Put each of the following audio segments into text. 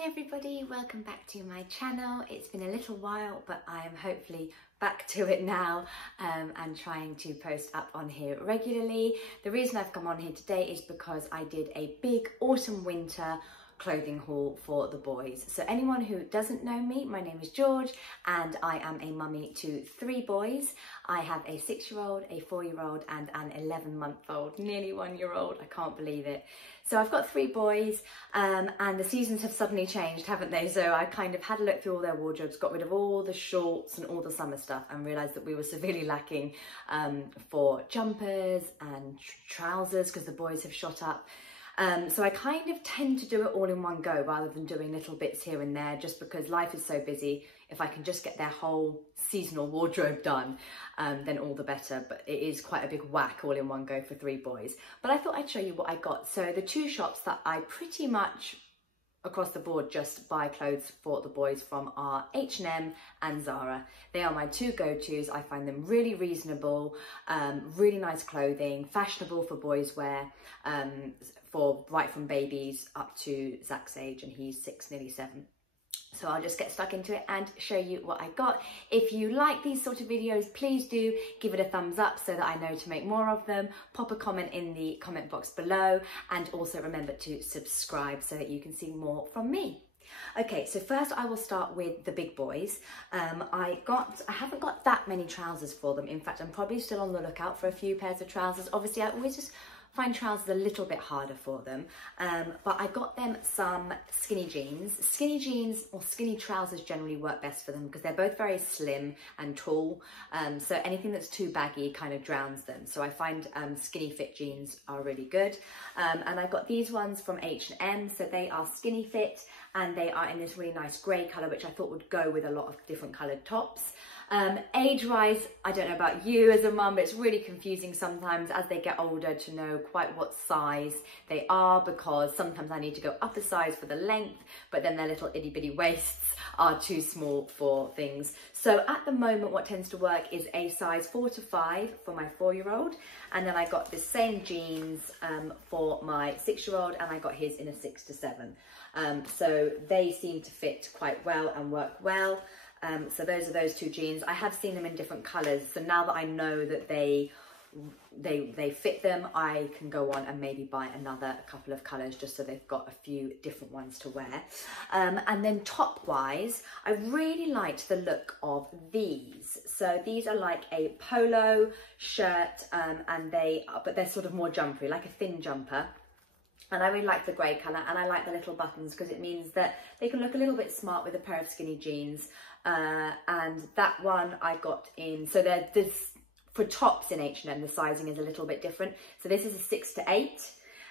Hi everybody, welcome back to my channel. It's been a little while, but I am hopefully back to it now and trying to post up on here regularly. The reason I've come on here today is because I did a big autumn winter clothing haul for the boys. So anyone who doesn't know me, my name is George and I am a mummy to 3 boys. I have a 6-year-old, a 4-year-old and an 11-month-old, nearly 1-year-old, I can't believe it. So I've got 3 boys and the seasons have suddenly changed, haven't they? So I kind of had a look through all their wardrobes, got rid of all the shorts and all the summer stuff and realised that we were severely lacking for jumpers and trousers because the boys have shot up. So I kind of tend to do it all in one go rather than doing little bits here and there, just because life is so busy. If I can just get their whole seasonal wardrobe done, then all the better. But it is quite a big whack all in one go for 3 boys. But I thought I'd show you what I got. So the 2 shops that I pretty much across the board just buy clothes for the boys from are H&M and Zara. They are my 2 go-tos. I find them really reasonable, really nice clothing, fashionable for boys wear, for right from babies up to Zach's age, and he's 6, nearly 7. So I'll just get stuck into it and show you what I got. If you like these sort of videos, please do give it a thumbs up so that I know to make more of them. Pop a comment in the comment box below and also remember to subscribe so that you can see more from me. Okay, so first I will start with the big boys. I haven't got that many trousers for them. In fact, I'm probably still on the lookout for a few pairs of trousers. Obviously, I always just find trousers a little bit harder for them, but I got them some skinny jeans. Skinny jeans or skinny trousers generally work best for them because they're both very slim and tall, so anything that's too baggy kind of drowns them. So I find skinny fit jeans are really good, and I got these ones from H&M. So they are skinny fit and they are in this really nice grey colour, which I thought would go with a lot of different coloured tops. Age-wise, I don't know about you as a mum, but it's really confusing sometimes as they get older to know quite what size they are, because sometimes I need to go up a size for the length, but then their little itty-bitty waists are too small for things. So at the moment, what tends to work is a size 4 to 5 for my 4-year-old, and then I got the same jeans for my 6-year-old, and I got his in a 6 to 7. So they seem to fit quite well and work well. So those are those 2 jeans. I have seen them in different colours, so now that I know that they fit them, I can go on and maybe buy another couple of colours just so they've got a few different ones to wear. And then top wise, I really liked the look of these. So these are like a polo shirt, but they're sort of more jumpery, like a thin jumper. And I really like the grey colour, and I like the little buttons because it means that they can look a little bit smart with a pair of skinny jeans. And that one I got in, so for tops in H&M, the sizing is a little bit different. So this is a 6 to 8.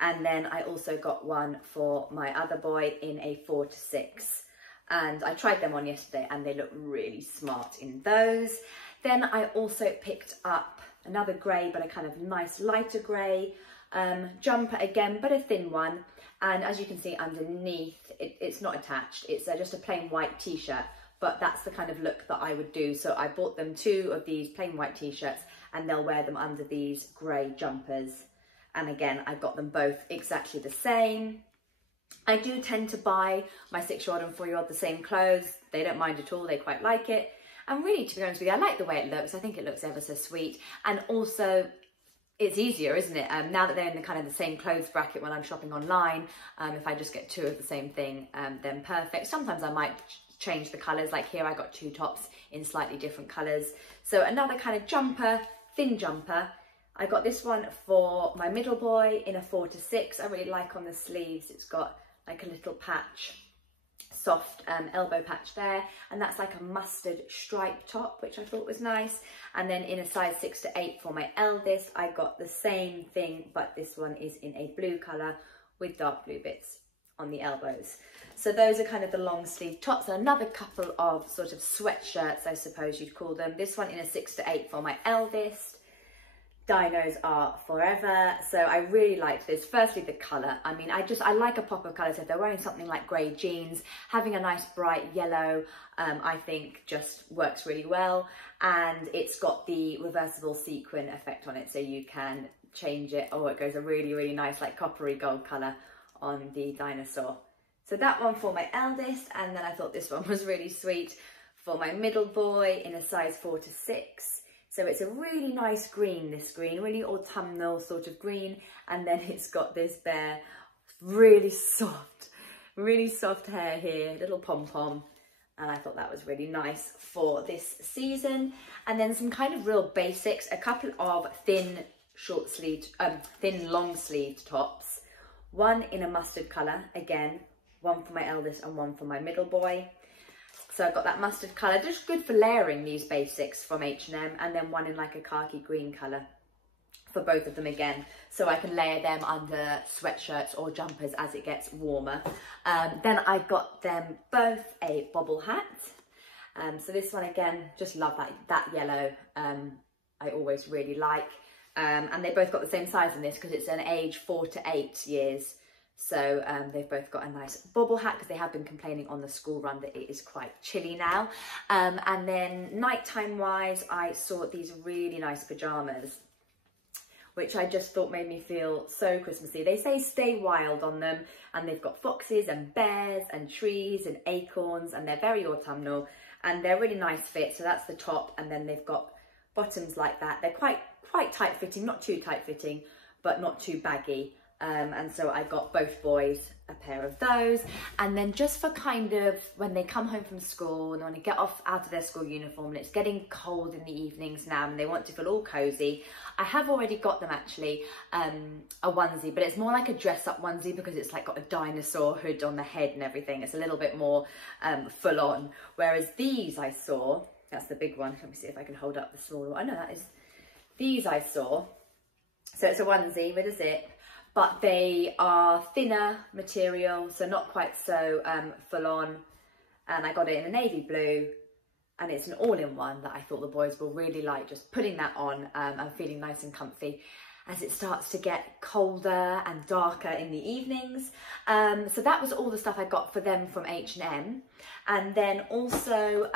And then I also got one for my other boy in a 4 to 6. And I tried them on yesterday and they look really smart in those. Then I also picked up another grey, but a kind of nice lighter grey jumper again, but a thin one. And as you can see underneath, it's not attached, it's just a plain white t-shirt, but that's the kind of look that I would do. So I bought them 2 of these plain white t-shirts and they'll wear them under these grey jumpers. And again, I got them both exactly the same. I do tend to buy my 6-year-old and 4-year-old the same clothes. They don't mind at all, they quite like it. And really, to be honest with you, I like the way it looks. I think it looks ever so sweet. And also, it's easier, isn't it? Now that they're in the kind of the same clothes bracket when I'm shopping online, if I just get 2 of the same thing, then perfect. Sometimes I might change the colours, like here I got 2 tops in slightly different colours. So another kind of jumper, thin jumper. I got this one for my middle boy in a 4 to 6. I really like on the sleeves, it's got like a little patch, soft elbow patch there, and that's like a mustard stripe top, which I thought was nice. And then in a size 6 to 8 for my eldest, I got the same thing, but this one is in a blue colour with dark blue bits on the elbows. So those are kind of the long sleeve tops. And another couple of sort of sweatshirts, I suppose you'd call them. This one in a 6 to 8 for my eldest. Dinos are forever. So I really liked this. Firstly, the colour. I mean, I like a pop of colour. So if they're wearing something like grey jeans, having a nice bright yellow, I think just works really well. And it's got the reversible sequin effect on it. So you can change it. Oh, it goes a really, really nice like coppery gold colour on the dinosaur. So that one for my eldest, and then I thought this one was really sweet for my middle boy in a size 4 to 6. So it's a really nice green, this green, really autumnal sort of green. And then it's got this bare, really soft hair here, little pom-pom. And I thought that was really nice for this season. And then some kind of real basics, a couple of thin long sleeved tops. One in a mustard colour, again, one for my eldest and one for my middle boy. So I've got that mustard colour, just good for layering these basics from H&M, and then one in like a khaki green colour for both of them again, so I can layer them under sweatshirts or jumpers as it gets warmer. Then I got them both a bobble hat. So this one again, just love that yellow, I always really like. And they both got the same size in this because it's an age 4 to 8 years. So they've both got a nice bobble hat because they have been complaining on the school run that it is quite chilly now. And then nighttime wise, I saw these really nice pajamas, which I just thought made me feel so Christmassy. They say stay wild on them, and they've got foxes and bears and trees and acorns, and they're very autumnal, and they're really nice fit. So that's the top, and then they've got bottoms like that. They're quite tight fitting, not too tight fitting, but not too baggy. And so I got both boys a pair of those. And then just for kind of when they come home from school and they want to get off out of their school uniform, and it's getting cold in the evenings now and they want to feel all cozy, I have already got them actually a onesie, but it's more like a dress up onesie because it's like got a dinosaur hood on the head and everything. It's a little bit more full on. Whereas these I saw, that's the big one. Let me see if I can hold up the smaller one. I know that is, these I saw. So it's a onesie with a zip, but they are thinner material, so not quite so full on. And I got it in a navy blue, and it's an all-in-one that I thought the boys will really like, just putting that on and feeling nice and comfy as it starts to get colder and darker in the evenings. So that was all the stuff I got for them from H&M. And then also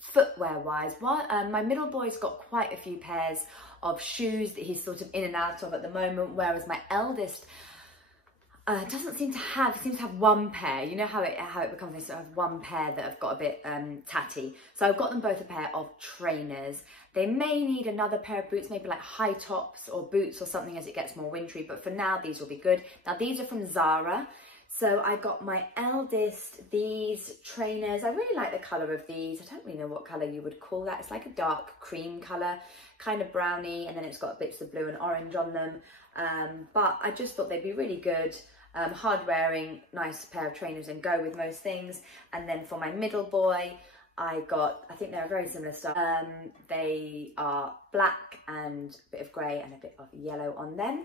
footwear wise, my middle boy's got quite a few pairs of shoes that he's sort of in and out of at the moment, whereas my eldest doesn't seem to have, seems to have one pair. You know how it becomes, they sort of have one pair that have got a bit tatty. So I've got them both a pair of trainers. They may need another pair of boots, maybe like high tops or boots or something as it gets more wintry, but for now these will be good. Now these are from Zara. So I got my eldest these trainers. I really like the colour of these. I don't really know what colour you would call that. It's like a dark cream colour, kind of browny, and then it's got bits of blue and orange on them. But I just thought they'd be really good. Hard wearing, nice pair of trainers and go with most things. And then for my middle boy, I got, I think they're very similar stuff. They are black and a bit of grey and a bit of yellow on them.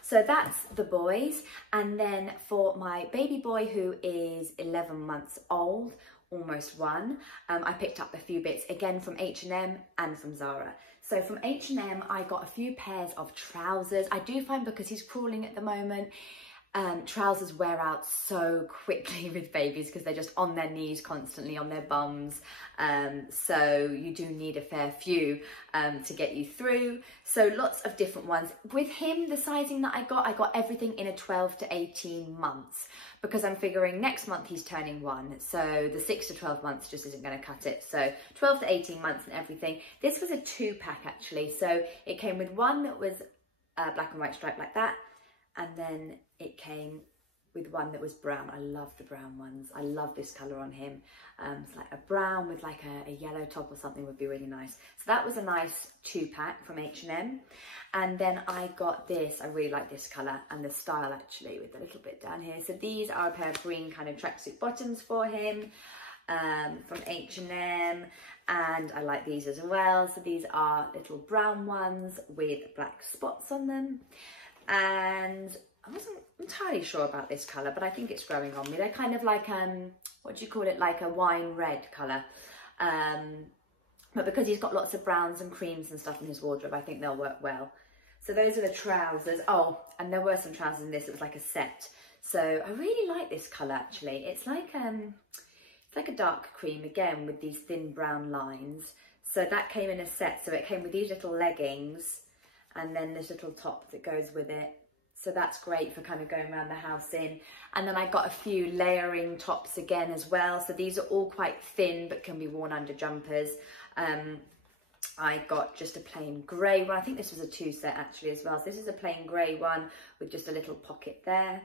So that's the boys. And then for my baby boy, who is 11 months old, almost 1, I picked up a few bits again from H&M and from Zara. So from H&M, I got a few pairs of trousers. I do find, because he's crawling at the moment, trousers wear out so quickly with babies because they're just on their knees constantly, on their bums. So you do need a fair few to get you through. So lots of different ones. With him, the sizing that I got everything in a 12 to 18 months because I'm figuring next month he's turning 1. So the 6 to 12 months just isn't going to cut it. So 12 to 18 months and everything. This was a 2-pack actually. So it came with one that was black and white stripe like that. And then it came with one that was brown. I love the brown ones. I love this colour on him. It's like a brown with like a yellow top or something would be really nice. So that was a nice 2-pack from H&M. And then I got this. I really like this colour and the style actually, with a little bit down here. So these are a pair of green kind of tracksuit bottoms for him from H&M. And I like these as well. So these are little brown ones with black spots on them. And I wasn't entirely sure about this colour, but I think it's growing on me. They're kind of like, what do you call it? Like a wine red colour. But because he's got lots of browns and creams and stuff in his wardrobe, I think they'll work well. So those are the trousers. Oh, and there were some trousers in this. It was like a set. So I really like this colour actually. It's like a dark cream again with these thin brown lines. So that came in a set. So it came with these little leggings and then this little top that goes with it. So that's great for kind of going around the house in. And then I got a few layering tops again as well. So these are all quite thin, but can be worn under jumpers. I got just a plain grey one. I think this was a 2-set actually as well. So this is a plain grey one with just a little pocket there.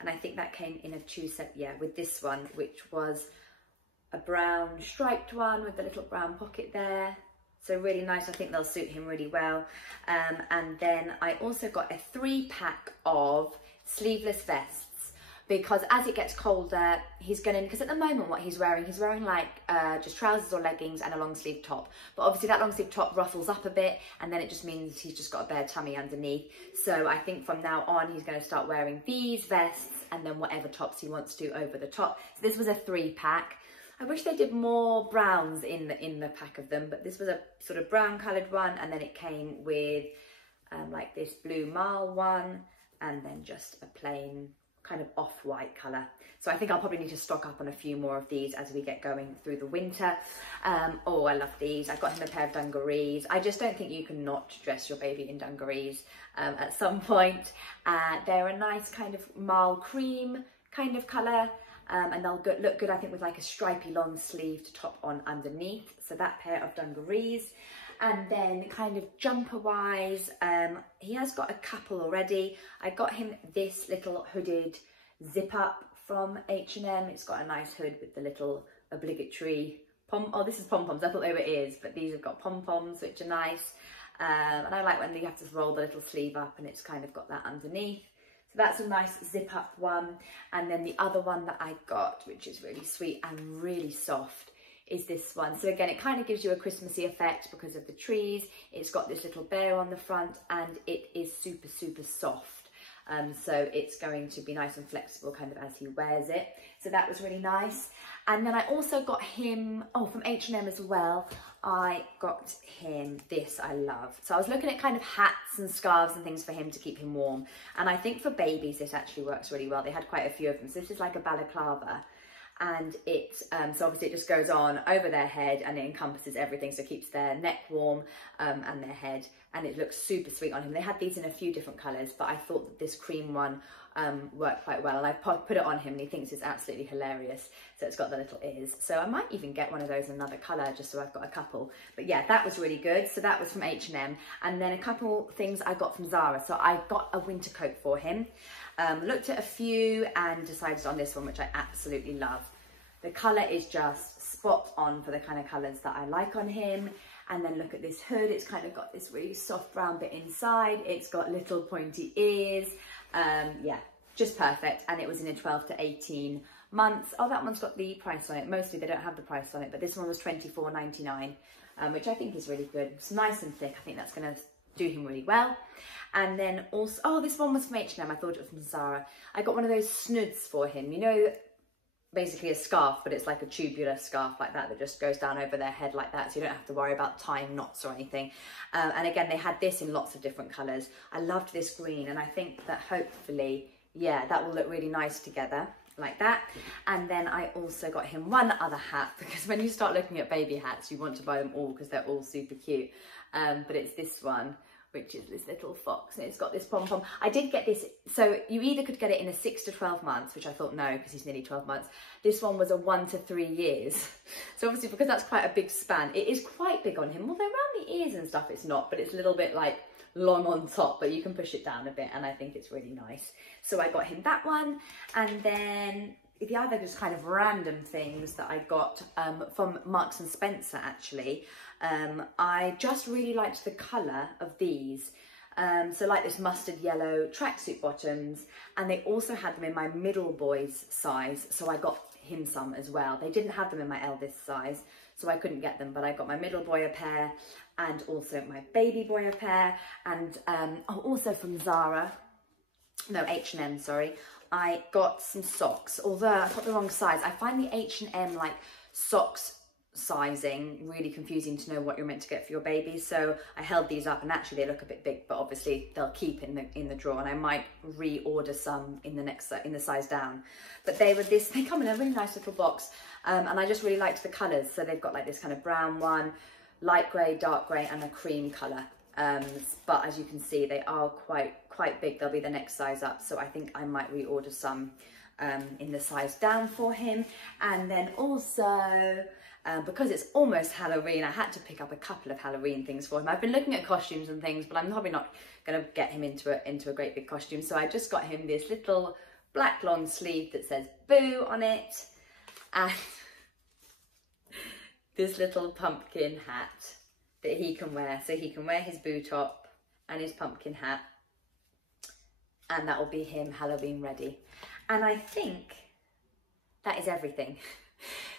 And I think that came in a 2-set, yeah, with this one, which was a brown striped one with a little brown pocket there. So really nice. I think they'll suit him really well. And then I also got a 3-pack of sleeveless vests, because as it gets colder, he's gonna, because at the moment what he's wearing like just trousers or leggings and a long sleeve top. But obviously that long sleeve top ruffles up a bit, and then it just means he's just got a bare tummy underneath. So I think from now on, he's gonna start wearing these vests and then whatever tops he wants to over the top. So this was a 3-pack. I wish they did more browns in the pack of them, but this was a sort of brown coloured one, and then it came with like this blue marl one, and then just a plain kind of off-white colour. So I think I'll probably need to stock up on a few more of these as we get going through the winter. Oh, I love these. I got him a pair of dungarees. I just don't think you can not dress your baby in dungarees at some point. They're a nice kind of marl cream kind of colour. And they'll look good, I think, with like a stripy long sleeved top on underneath. So that pair of dungarees. And then kind of jumper wise, he has got a couple already. I got him this little hooded zip up from H&M. It's got a nice hood with the little obligatory oh, this is pom-poms. I thought they were ears, but these have got pom-poms, which are nice. And I like when you have to roll the little sleeve up and it's kind of got that underneath. So that's a nice zip up one. And then the other one that I got, which is really sweet and really soft, is this one. So again, it kind of gives you a Christmassy effect because of the trees. It's got this little bear on the front, and it is super, super soft. So it's going to be nice and flexible kind of as he wears it. So that was really nice. And then I also got him, oh, from H&M as well, I got him this I love. So I was looking at kind of hats and scarves and things for him to keep him warm. And I think for babies, this actually works really well. They had quite a few of them. So this is like a balaclava. And it, so obviously it just goes on over their head and it encompasses everything. So it keeps their neck warm and their head. And it looks super sweet on him. They had these in a few different colours, but I thought that this cream one worked quite well. And I put it on him and he thinks it's absolutely hilarious. So it's got the little ears. So I might even get one of those in another colour just so I've got a couple. But yeah, that was really good. So that was from H&M. And then a couple things I got from Zara. So I got a winter coat for him. Looked at a few and decided on this one, which I absolutely love. The colour is just spot on for the kind of colours that I like on him. And then look at this hood. It's kind of got this really soft brown bit inside. It's got little pointy ears. Yeah, just perfect. And it was in a 12 to 18 months. Oh, that one's got the price on it. Mostly they don't have the price on it, but this one was $24.99, which I think is really good. It's nice and thick. I think that's going to do him really well. And then also, oh, this one was from H&M. I thought it was from Zara. I got one of those snoods for him. You know, basically a scarf, but it's like a tubular scarf like that just goes down over their head like that, so you don't have to worry about tying knots or anything. And again, they had this in lots of different colours. I loved this green, and I think that hopefully, yeah, that will look really nice together like that. And then I also got him one other hat, because when you start looking at baby hats, you want to buy them all because they're all super cute. But it's this one, which is this little fox, and it's got this pom-pom. I did get this, so you either could get it in a 6 to 12 months, which I thought no, because he's nearly 12 months. This one was a 1 to 3 years. So obviously, because that's quite a big span, it is quite big on him, although around the ears and stuff it's not, but it's a little bit like long on top, but you can push it down a bit, and I think it's really nice. So I got him that one, and then the other just kind of random things that I got from Marks and Spencer actually. I just really liked the colour of these. So like this mustard yellow tracksuit bottoms, and they also had them in my middle boy's size, so I got him some as well. They didn't have them in my eldest size, so I couldn't get them, but I got my middle boy a pair and also my baby boy a pair. And also from Zara, no, H&M, sorry, I got some socks, although I got the wrong size. I find the H&M like socks sizing really confusing to know what you're meant to get for your baby, so I held these up, and actually they look a bit big, but obviously they'll keep in the drawer, and I might reorder some in the size down. But they come in a really nice little box, and I just really liked the colours. So they've got like this kind of brown one, light grey, dark grey, and a cream colour. but as you can see, they are quite big. They'll be the next size up, so I think I might reorder some in the size down for him. And then also, because it's almost Halloween, I had to pick up a couple of Halloween things for him. I've been looking at costumes and things, but I'm probably not going to get him into a great big costume. So I just got him this little black long sleeve that says Boo on it, and this little pumpkin hat that he can wear. So he can wear his Boo top and his pumpkin hat, and that will be him Halloween ready. And I think that is everything.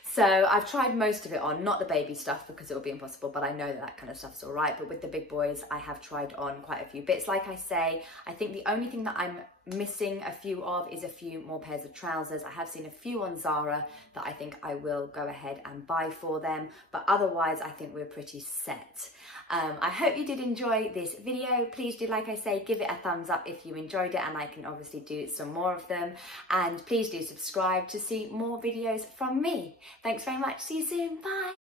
So I've tried most of it on, not the baby stuff because it will be impossible, but I know that kind of stuff's all right. But with the big boys, I have tried on quite a few bits. Like I say, I think the only thing that I'm missing a few of is a few more pairs of trousers. I have seen a few on Zara that I think I will go ahead and buy for them, but otherwise I think we're pretty set. I hope you did enjoy this video. Please do, like I say, give it a thumbs up if you enjoyed it, and I can obviously do some more of them. And please do subscribe to see more videos from me. Thanks very much. See you soon. Bye.